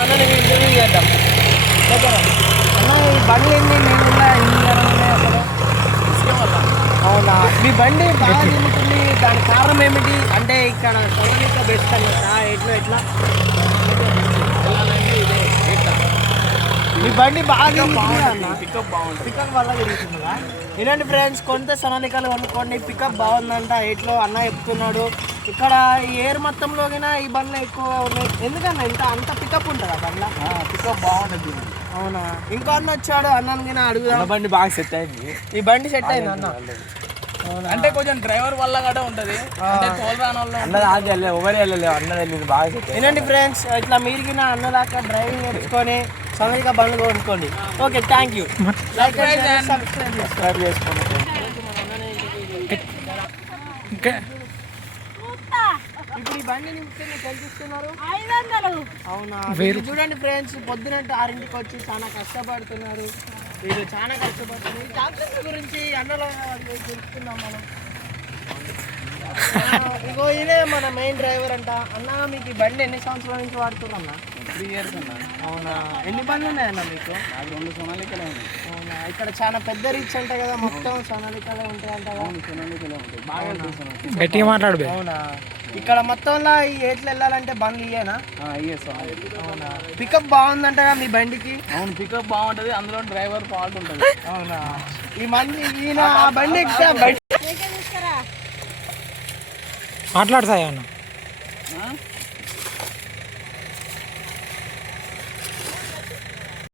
అన్న ఇంటర్వ్యూ చేద్దాం. అన్న ఈ బండి ఏంది అవునా? మీ బండి బాగా తిరుగుతుంది, దాని కారణం ఏమిటి? అంటే ఇక్కడ సొనలిక బెస్ట్ అన్నట్ట ఎట్లా మీ బండి బాగా పికప్ వల్ల తిరుగుతుందా? ఇలాంటి ఫ్రెండ్స్ కొంత సొనాలికలు కొనుక్కోండి, పికప్ బాగుందంట ఎట్లో అన్న చెప్తున్నాడు. ఇక్కడ ఈ ఎయిర్ మొత్తంలో ఈ బండ్లు ఎక్కువ ఉన్నాయి. ఎందుకన్నా అంత పికప్ ఉంటుందా బండ్ల? పికప్ బాగుంటుంది. అవునా? ఇంకో అన్న వచ్చాడు, అన్న అడుగుదా బండి బాగా సెట్ అయింది. ఈ బండి సెట్ అయింది అన్న? అంటే కొంచెం డ్రైవర్ వల్ల కూడా ఉంటుంది. ఏంటండి ఫ్రెండ్స్, ఇట్లా మీరిగిన అన్నదాకా డ్రైవింగ్ నేర్చుకొని సొంతంగా బండ్లు కొనుక్కోండి. Okay, thank you. సబ్స్క్రైబ్ చేసుకోండి. ఇప్పుడు ఈ బండి నింపితే మీకు ఎంత ఇస్తున్నారు? 500. అవునా? వీళ్ళు చూడండి ఫ్రెండ్స్, పొద్దునంటే 6ంటికి వచ్చి చాలా కష్టపడుతున్నారు. వీళ్ళు చాలా కష్టపడుతున్నారు. ఈ డాక్టర్స్ గురించి అన్నలో తెలుసుకుందాం మనం. ఇగో ఇదే మన మెయిన్ డ్రైవర్ అంట. అన్న మీకు ఈ బండి ఎన్ని సంవత్సరాల నుంచి వాడుతున్నా? 3 years అన్న. అవునా? ఎన్ని బండ్లు ఉన్నాయన్న మీకు? నాకు 2 సొనాలికలే ఉన్నాయి. అవునా? ఇక్కడ చాలా పెద్ద రీచ్ అంటాయి కదా, మొత్తం సొనాలికలే ఉంటాయంట. సొనాలికలే ఉంటాయి, బాగా గట్టిగా మాట్లాడు. అవునా? ఇక్కడ మొత్తంలో ఈ ఏట్లు వెళ్ళాలంటే బండ్లు ఇయ్యేనా? అవునా? పికప్ బాగుందంట మీ బండికి? అవును, పికప్ బాగుంటుంది, అందులో డ్రైవర్ ఫాల్ట్ ఉంటుంది. అవునా? ఈ మంది ఈయన ఆ బండి మాట్లాడు సాయి అన్న.